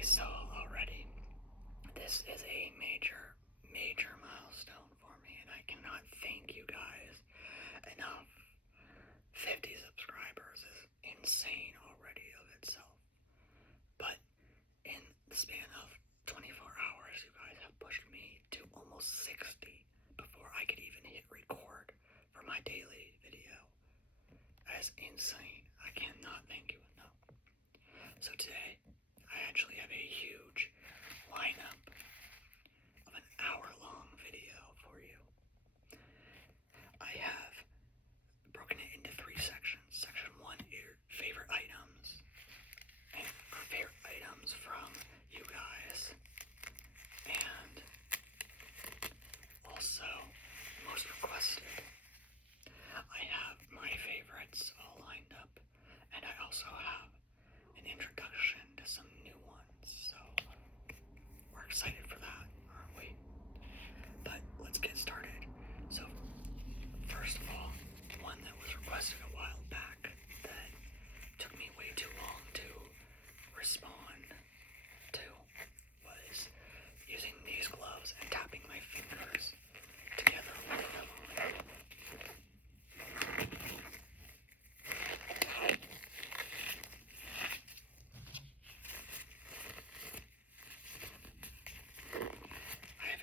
So already, this is a major milestone for me, and I cannot thank you guys enough. 50 subscribers is insane already of itself. But in the span of 24 hours, you guys have pushed me to almost 60 before I could even hit record for my daily video. That is insane. I cannot thank you enough. So today, I actually have a huge lineup of an hour-long video for you. I have broken it into 3 sections. Section 1 are favorite items, and favorite items from you guys, and also most requested. I have my favorites all lined up, and I also have an introduction to some new ones, so we're excited for that, aren't we? But let's get started. So first of all, one that was requested a while back that took me way too long to respond to was using these gloves and tapping my fingers together with them on. I have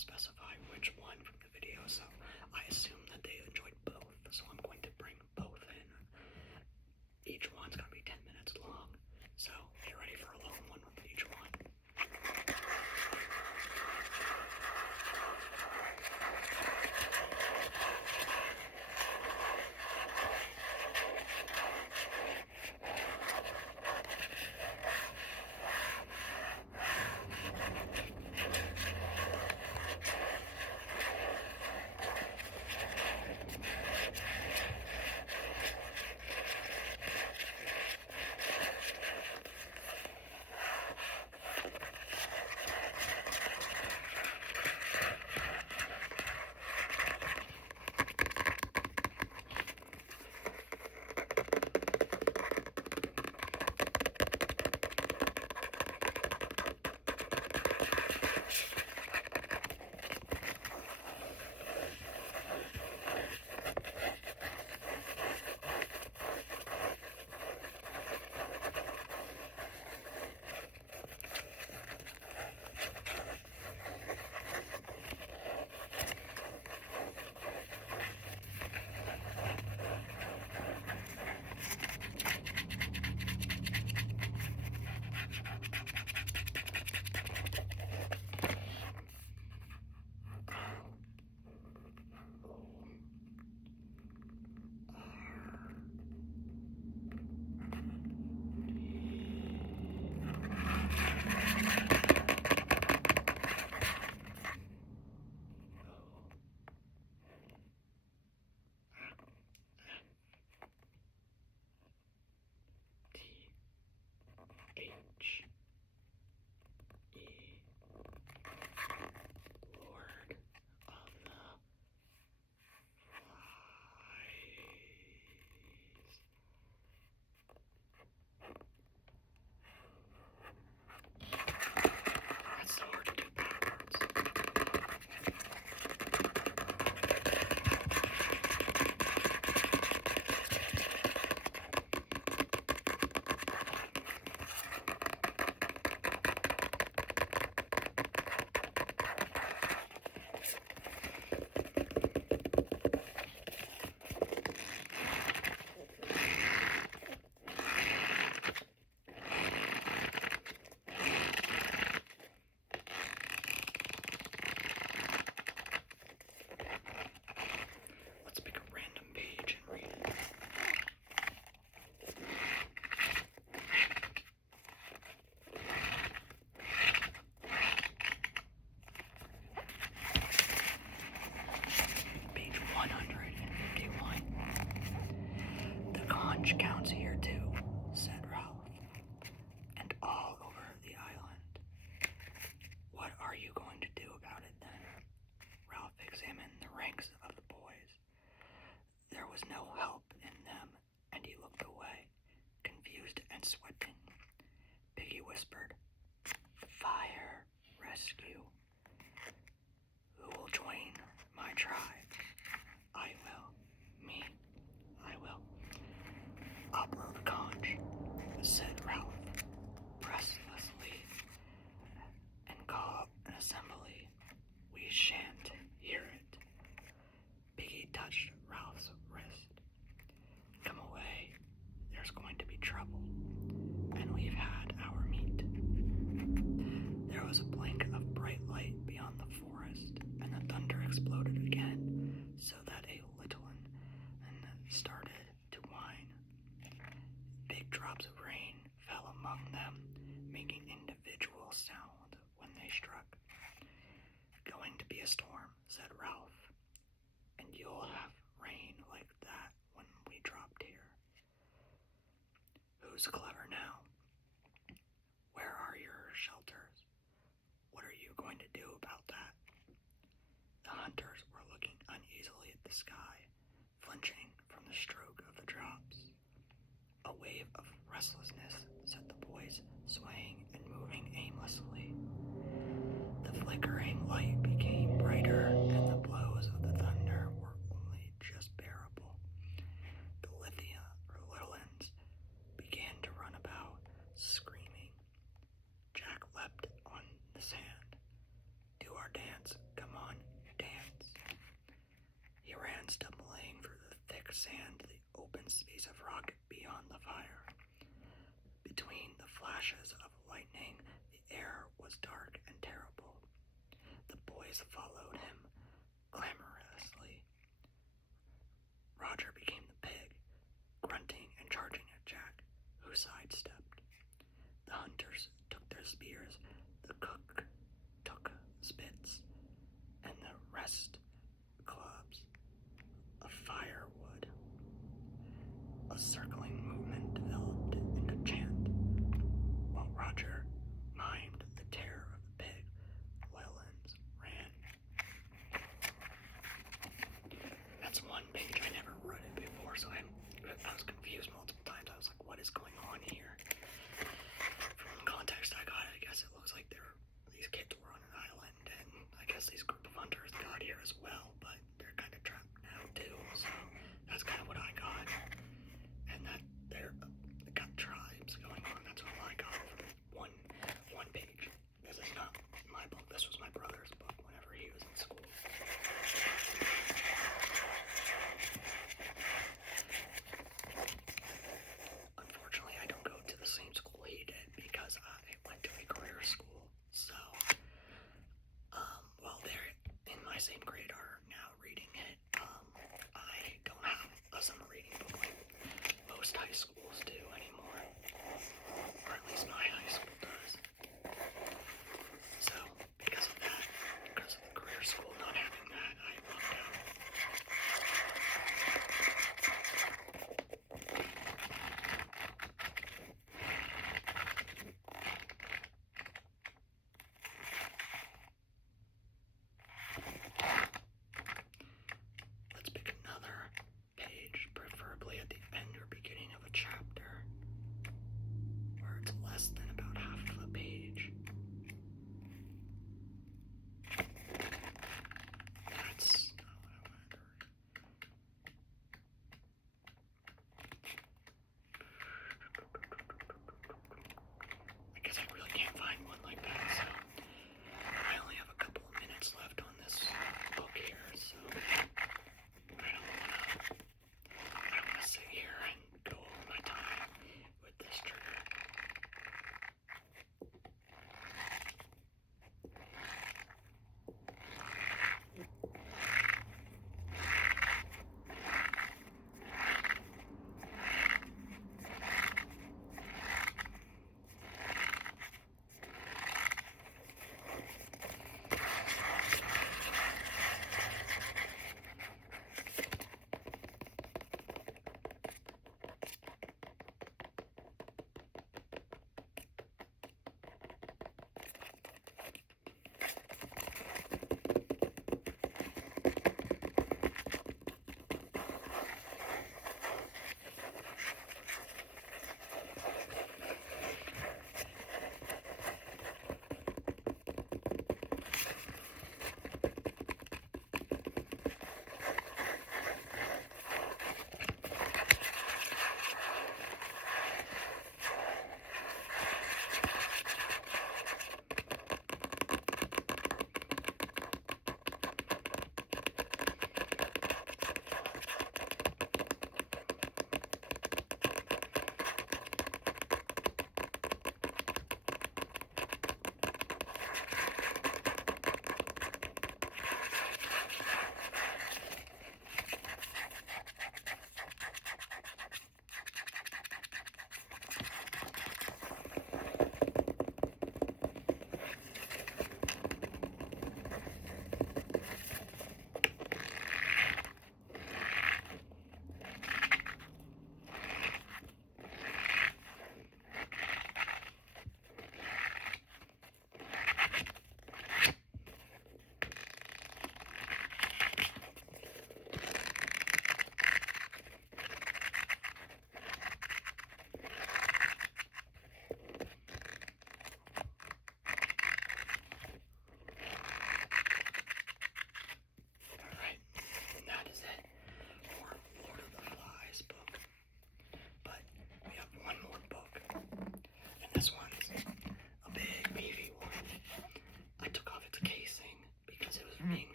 specify which one from the video, so I assume that they enjoyed both, so I'm going to bring both in. Each one's gonna be 10 minutes long, so get ready for a long one with each one. Counts here too, said Ralph, and all over the island. What are you going to do about it then? Ralph examined the ranks of the boys. There was no help in them, and he looked away, confused and sweating. Piggy whispered, "Fire, rescue. Who will join my tribe?" "I will. Me. I will." "I'll blow the conch," said Ralph, restlessly, "and call an assembly. We shan't hear it." Piggy touched Ralph's wrist. "Come away. There's going to be trouble, and we've had our meat." There was a blink of bright light beyond the forest, and the thunder exploded again, so that a little one started to whine. Big drops of rain fell among them, making individual sound when they struck. "Going to be a storm," said Ralph, "and you'll have rain like that when we dropped here." "Who's clever now? Where are your shelters? What are you going to do about that?" The hunters were looking uneasily at the sky, flinching from the stroke of the drops. A wave of restlessness set the boys swaying and moving aimlessly. The flickering light became brighter, and the blows of the thunder were only just bearable. The littleuns began to run about, screaming. Jack leapt on the sand. "Do our dance, come sand the open space of rock beyond the fire. Between the flashes of lightning, the air was dark and terrible. The boys followed him clamorously. Roger became the pig, grunting and charging at Jack, who sidestepped. The hunters took their spears, the cook took spits, and the rest clubs of firewood. A circling movement developed into chant, while Roger mimed the terror of the pig. Wellens ran. That's one page. I never read it before, so I was confused multiple times. I was like, what is going on here? From context I got, I guess it looks like these kids were on an island, and I guess these group of hunters got here as well, but they're kind of trapped now too, so that's kind of what I got. And that they got tribes going on. That's all I got from one page. This is not my book. This was my brother's book whenever he was in school. Unfortunately, I don't go to the same school he did because I went to a career school. So, while they're in my same grade are now reading it, I don't have a summer reading book like most high schools do anymore, or at least my high school does. So, because of that, because of the career school not having that, I lucked out.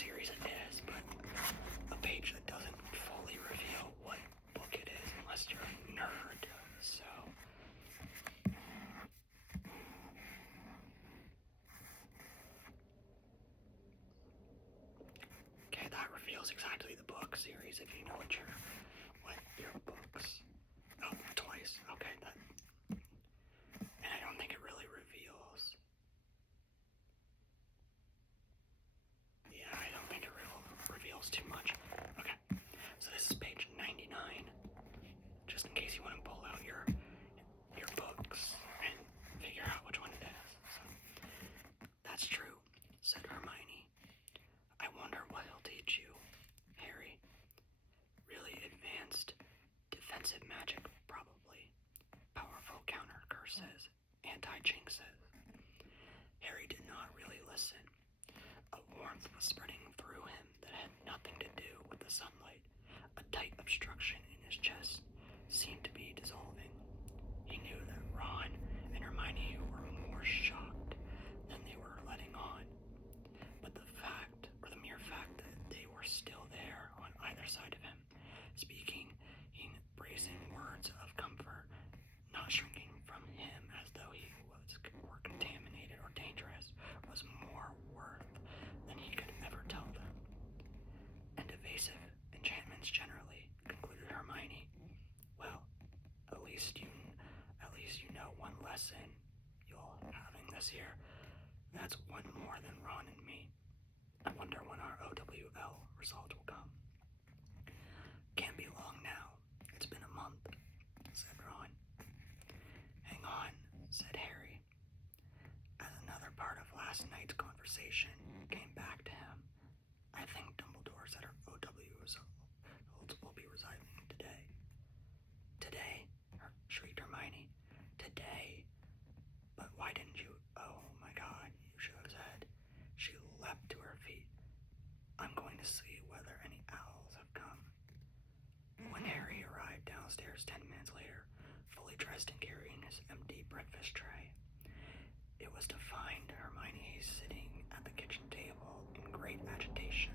series it is, but a page that doesn't fully reveal what book it is unless you're a nerd. So okay, that reveals exactly the book series if you know what your books. Oh, twice. Okay, that. And I don't think it really reveals. Yeah, I don't think it reveals too much. Okay, so this is page 99. Just in case you want to pull out your books and figure out which one it is. So, that's true, said Hermione. I wonder what he'll teach you, Harry. Really advanced defensive magic, probably. Powerful counter curses, anti-jinxes. Harry did not really listen. A warmth was spreading through him that had nothing to do with the sunlight. A tight obstruction in his chest seemed to be dissolving. He knew that Ron and Hermione were more shocked than they were letting on. But the mere fact that they were still there on either side of him, speaking in bracing words of comfort, not shrinking from him as though he were contaminated or dangerous, was more worth than he could ever tell them. And evasive enchantments generally, concluded Hermione. Well, at least you know one lesson you'll having this year. That's one more than Ron and me. I wonder when our OWL result will come. Can't be long now. It's been a month, said Ron. Hang on, said Harry. As another part of last night's conversation came back to him, I think Dumbledore said our OW results will be residing today. Today? Shrieked Hermione. Today? But why didn't you? Oh my God, you should have said. She leapt to her feet. I'm going to see whether any owls have come. When Harry arrived downstairs 10 minutes later, fully dressed and carrying his empty breakfast tray, it was to find Hermione sitting at the kitchen table in great agitation.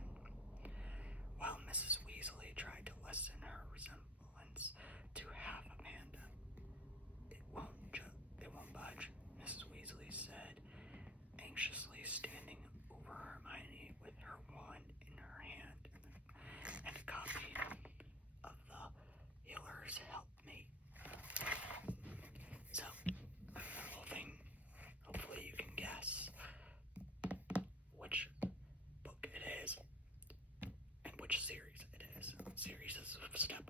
While Mrs. Weasley tried to lessen her resemblance to half a panda. It won't budge, Mrs. Weasley said, anxiously standing over Hermione with her wand in her hand and a copy of the Healer's Helpmate. So, the whole thing, hopefully you can guess which book it is and which series it is. Series is a step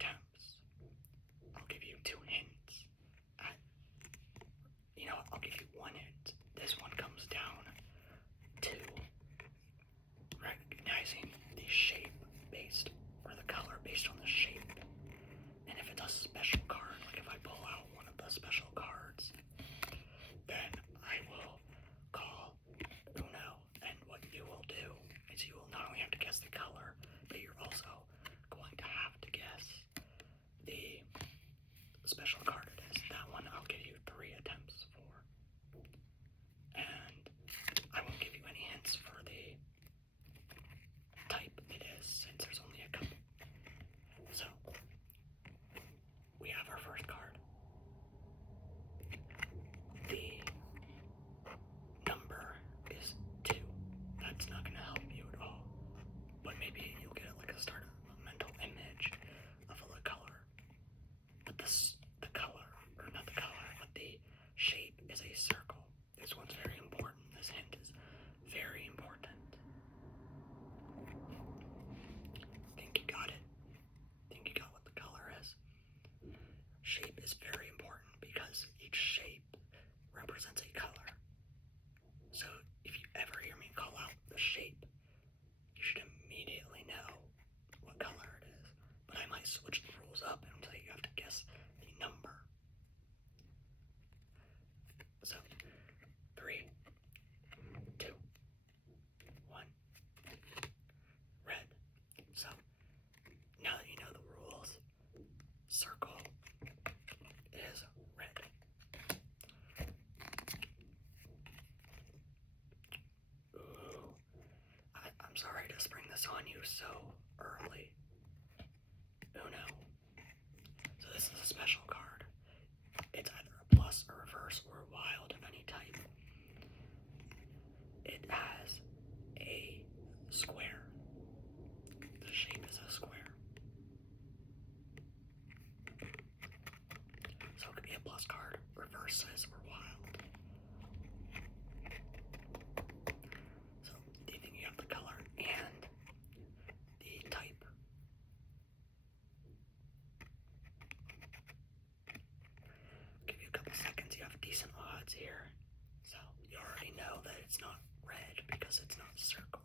attempts. I'll give you 2 hints. I'll give you 1 hint. This one comes down to recognizing the shape or the color based on the shape. And if it's a special card, like if I pull out one of the special cards, then I will call Uno, and what you will do is you will not only have to guess the color, but you're also going to have to guess the special card it is. That one I'll give you 3 attempts for. And I won't give you any hints for the type it is, since there's only a couple. So, we have our first card. The number is 2. That's not going to help you at all. But maybe you'll get like a mental image of a color. But the color, or not the color, but the shape is a circle. This one's very important. This hint is very important. Think you got it? Think you got what the color is? Shape is very important because each shape represents a color. So if you ever hear me call out the shape, you should immediately know what color it is. But I might switch the rules up until you have to guess the number. So, 3, 2, 1. Red. So, now that you know the rules, circle is red. Ooh. I'm sorry to spring this on you so early. Uno. So this is a special card. It's either a plus, a reverse, or a wild of any type. It has a square. The shape is a square. So it could be a plus card, reverses, or wild. So do you think you have the color and the type? I'll give you a couple seconds. You have decent odds here. So you already know that it's not red because it's not circle.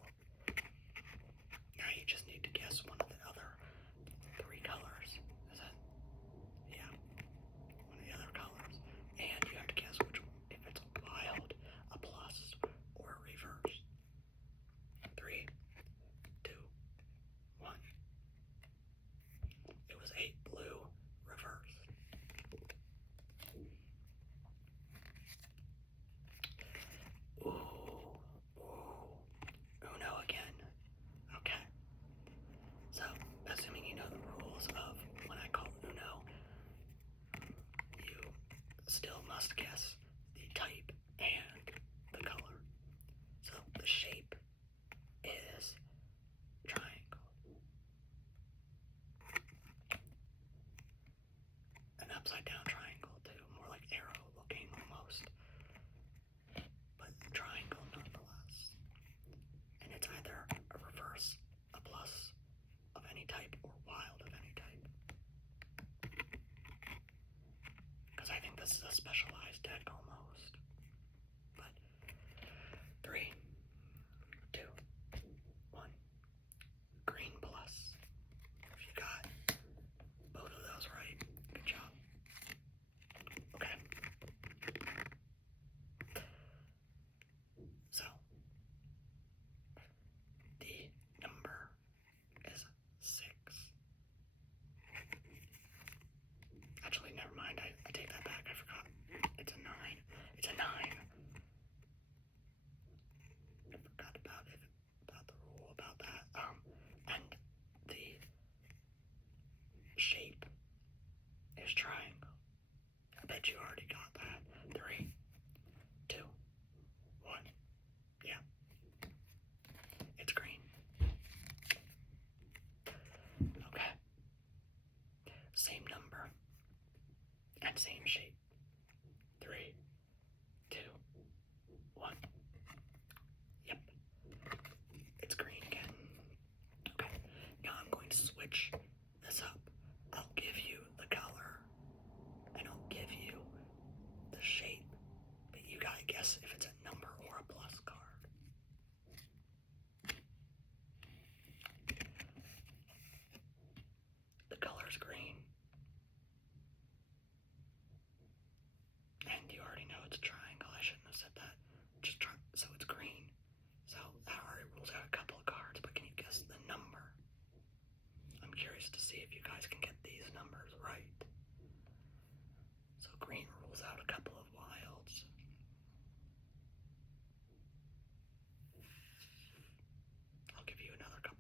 Now you just need to guess one of the other 3 colors. Is that? Yeah. One of the other colors. And you have to guess which one. If it's a wild, a plus, or a reverse. 3, 2, 1. It was a blue reverse. Uno again. Okay. So, assuming you know the rules of when I call Uno, you still must guess the type and the color. So, the shape is triangle. An upside down triangle too, more like arrow looking almost. But triangle nonetheless. And it's either a reverse, a plus of any type, or wild of any type. Because I think this is a specialized deck almost. But 3, 2, 1. Green plus. If you got both of those right, good job. Okay. So, the number is 6. Actually, never mind. I take that back. I forgot. It's a 9. It's a 9. I forgot about it. About the rule about that. And the shape is triangle. I bet you already got that. 3, 2, 1. Yeah. It's green. Okay. Same number and same shape. 3, 2, 1. Yep. It's green again. Okay. Now I'm going to switch this up. I'll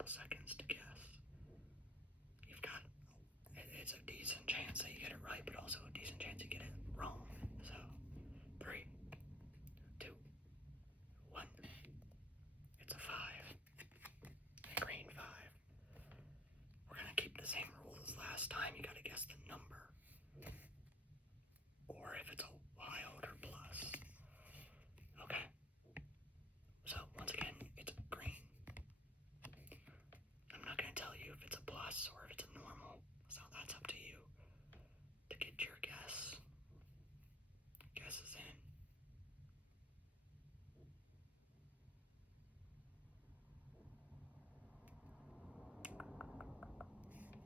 couple seconds to guess. You've got, it's a decent chance that you get it right, but also a decent chance you get it wrong. So, 3, 2, 1. It's a 5. Green 5. We're gonna keep the same rules as last time. You gotta guess the number. Or if it's a wild or plus. Okay. So, once again, it's green. I'm not gonna tell you if it's a plus or if it's a normal. So that's up to you to get your guesses in.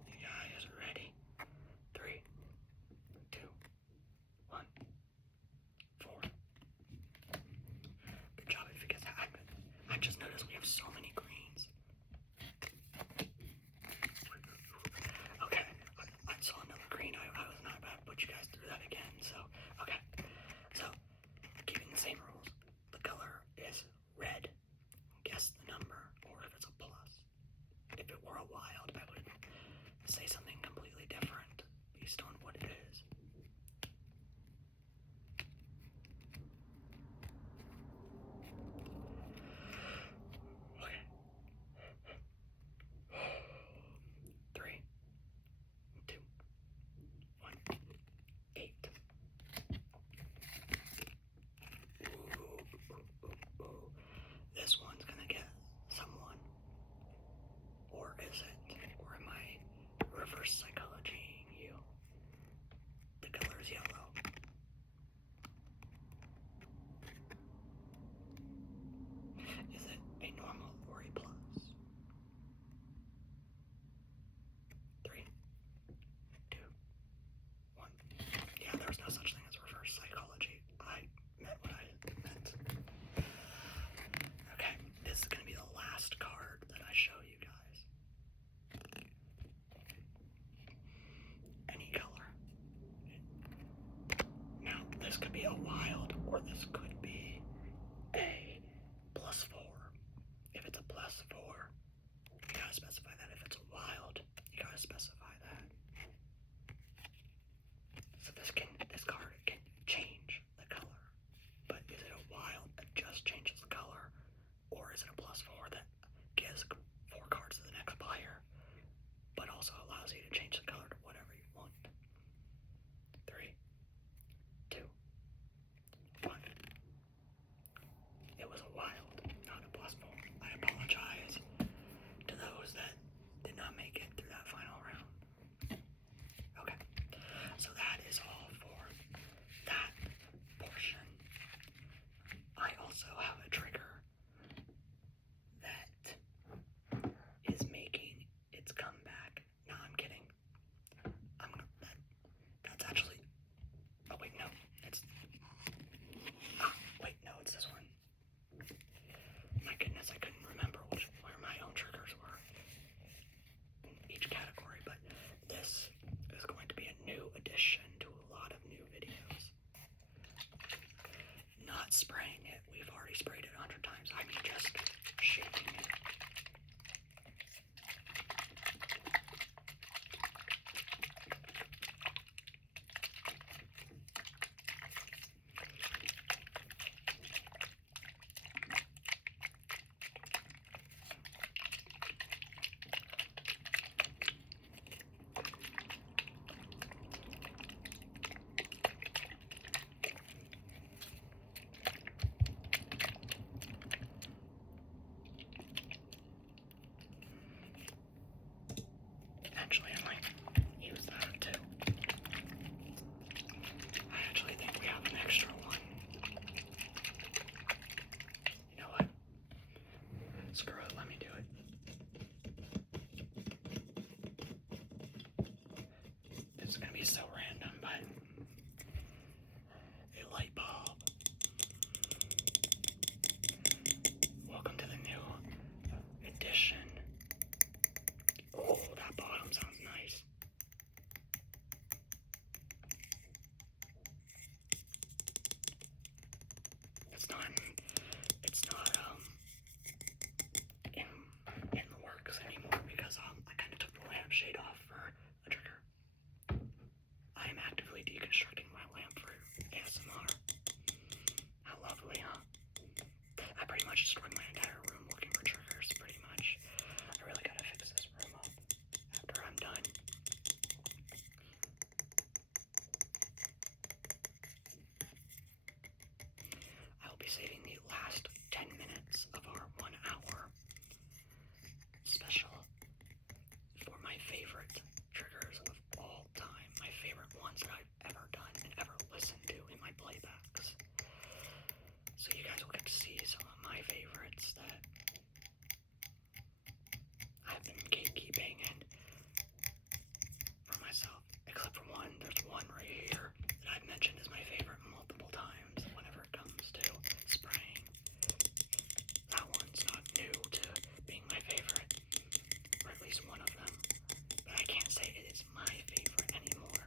You guys ready? 3, 2, 1, 4. Good job if you guessed that. I just noticed we have so many greens. Okay, I saw another green. I was not about to put you guys through that again. So, okay. So, keeping the same rules. The color is red. Guess the number, or if it's a plus. If it were a wild, I would say something completely different based on what it is. Okay. 3, 2, 1, 8. Ooh. This one's gonna get someone. Or is it? Or am I reverse psychologying you? The color is yellow. Is it a normal or a plus? 3, 2, 1. Yeah, there's no such thing as reverse psychology. I meant what I meant. Okay, this is going to be the last card that I show you guys. Any color. Now, this could be a wild, or this could be a +4. If it's a +4, you gotta specify that. If it's a wild, you gotta specify that. So this card can change the color. But is it a wild that just changes the color? Or is it a +4 that gives 4 cards to the next player, but also allows you to change the color to whatever you want? 3, 2, 1. It was a wild, not a +4. I apologize to those that did not make it through that final round. Okay, so that is all for that portion. I also have a trigger that is making its comeback. No, I'm kidding. That's actually. Oh wait, no, it's. Wait, no, it's this one. My goodness, I couldn't remember where my own triggers were in each category, but this is going to be a new addition to a lot of new videos. Not spraying it. We've already sprayed it 100 times. I'm just shaking it. Actually, I might use that too. I actually think we have an extra one. You know what? Screw it, let me do it. It's gonna be so random, but a light bulb. Welcome to the new edition. Oh, that bottom sounds nice. It's not in the works anymore. destroyed my entire room looking for triggers, pretty much. I really gotta fix this room up after I'm done. I will be saving the last 10 minutes of our 1 hour special for my favorite triggers of all time, my favorite ones that I've ever done and ever listened to in my playbacks. So you guys will get to see some of my favorites that I've been gatekeeping and for myself, except for one. There's one right here that I've mentioned as my favorite multiple times whenever it comes to spraying. That one's not new to being my favorite, or at least one of them, but I can't say it is my favorite anymore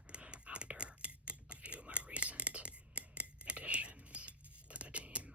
after a few of my recent additions to the team.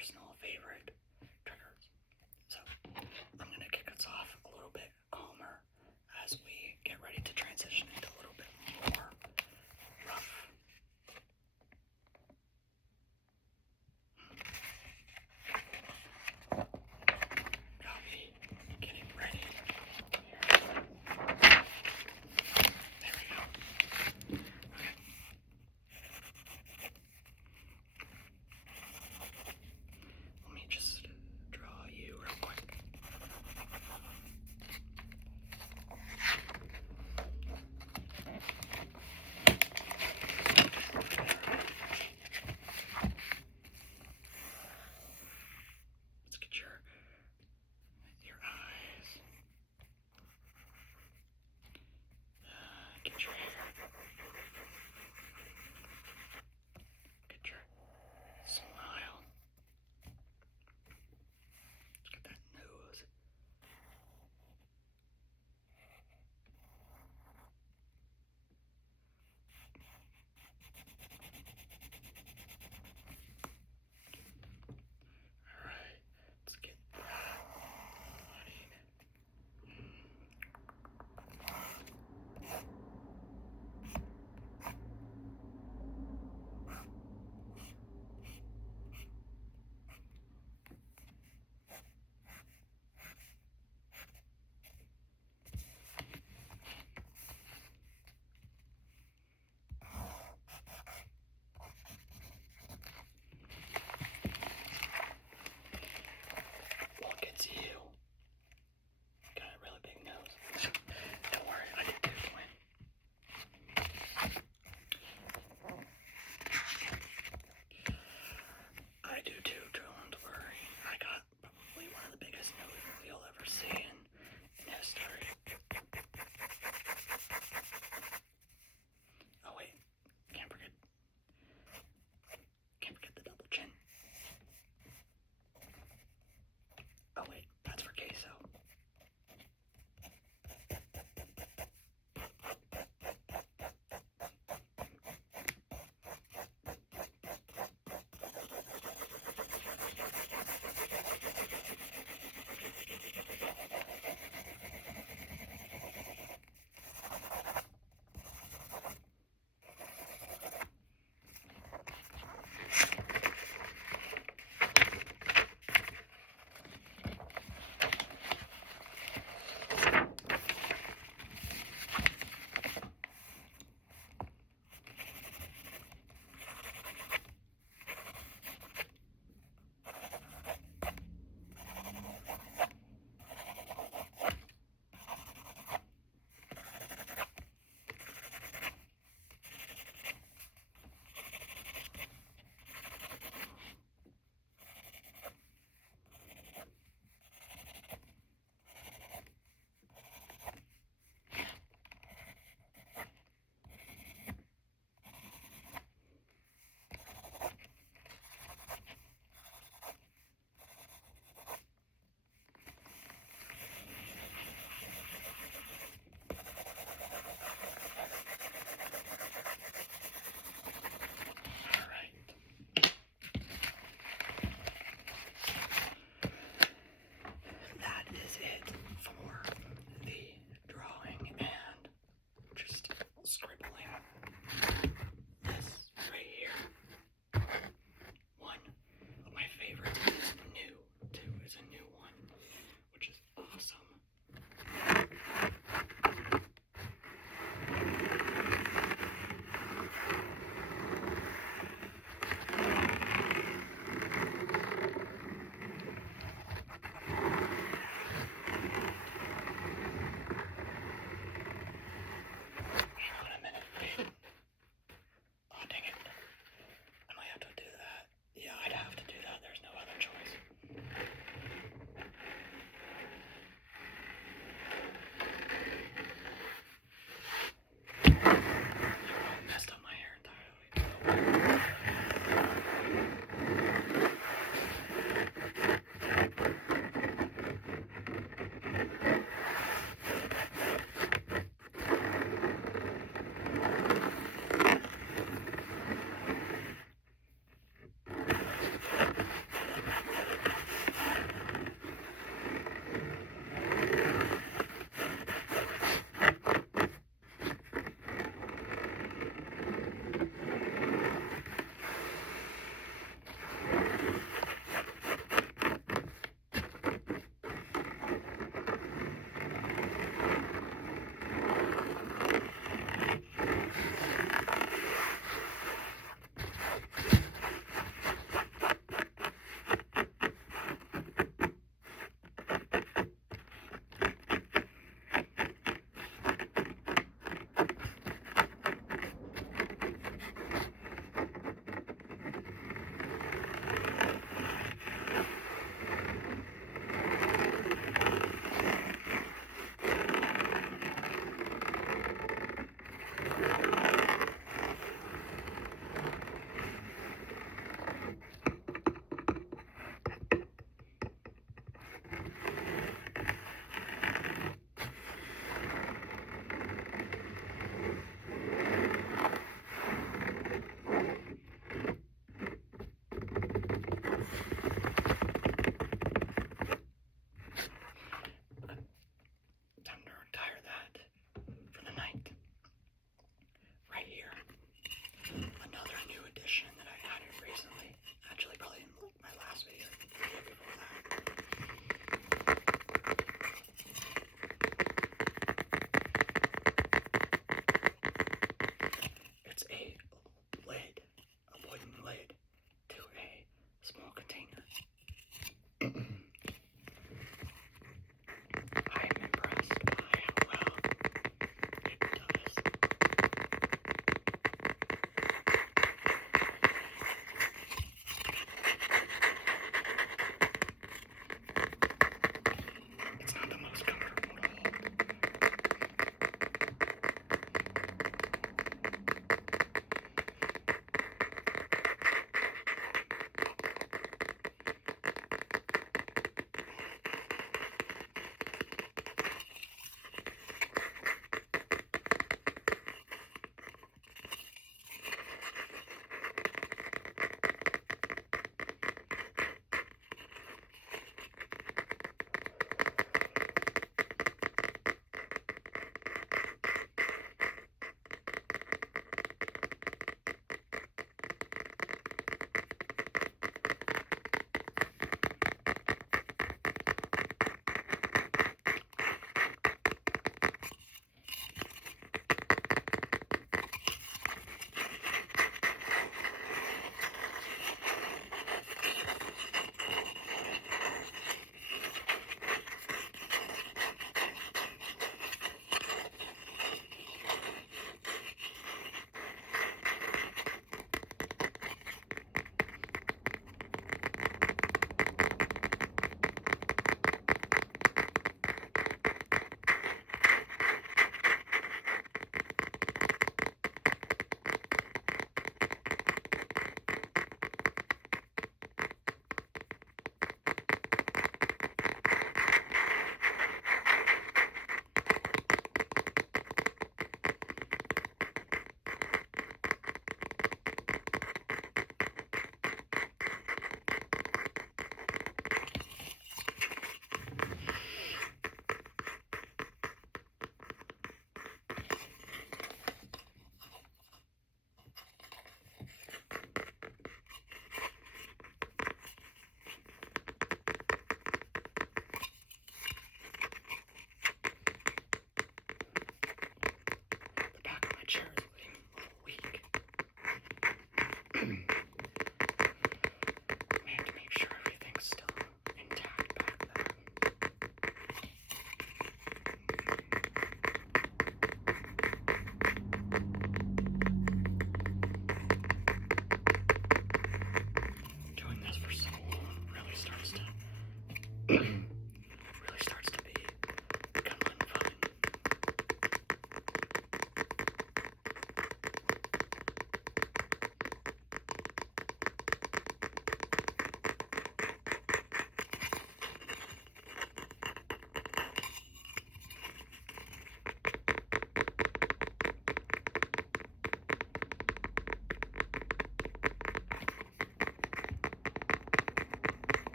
personal favorite triggers. So I'm going to kick us off a little bit calmer as we get ready to transition into a little bit more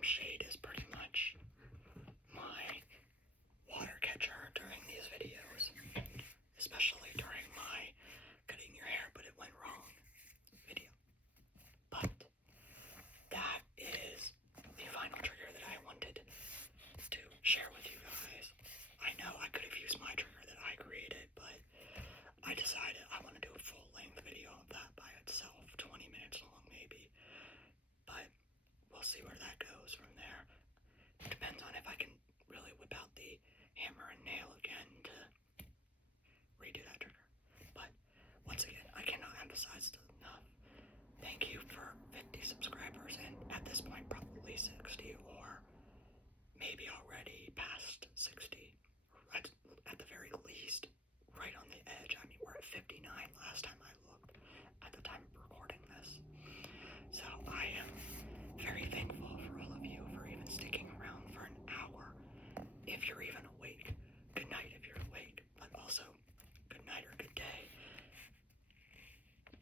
lampshade is pretty much my water catcher during these videos, especially during my cutting your hair but it went wrong video. But that is the final trigger that I wanted to share with you guys. I know I could have used my trigger that I created, but I decided I want to do a full-length video of that by itself, 20 minutes long maybe. But we'll see where that goes from there. It depends on if I can really whip out the hammer and nail again to redo that trigger. But once again, I cannot emphasize it enough. Thank you for 50 subscribers, and at this point probably 60, or maybe already past 60, at the very least right on the edge. I mean, we're at 59 last time I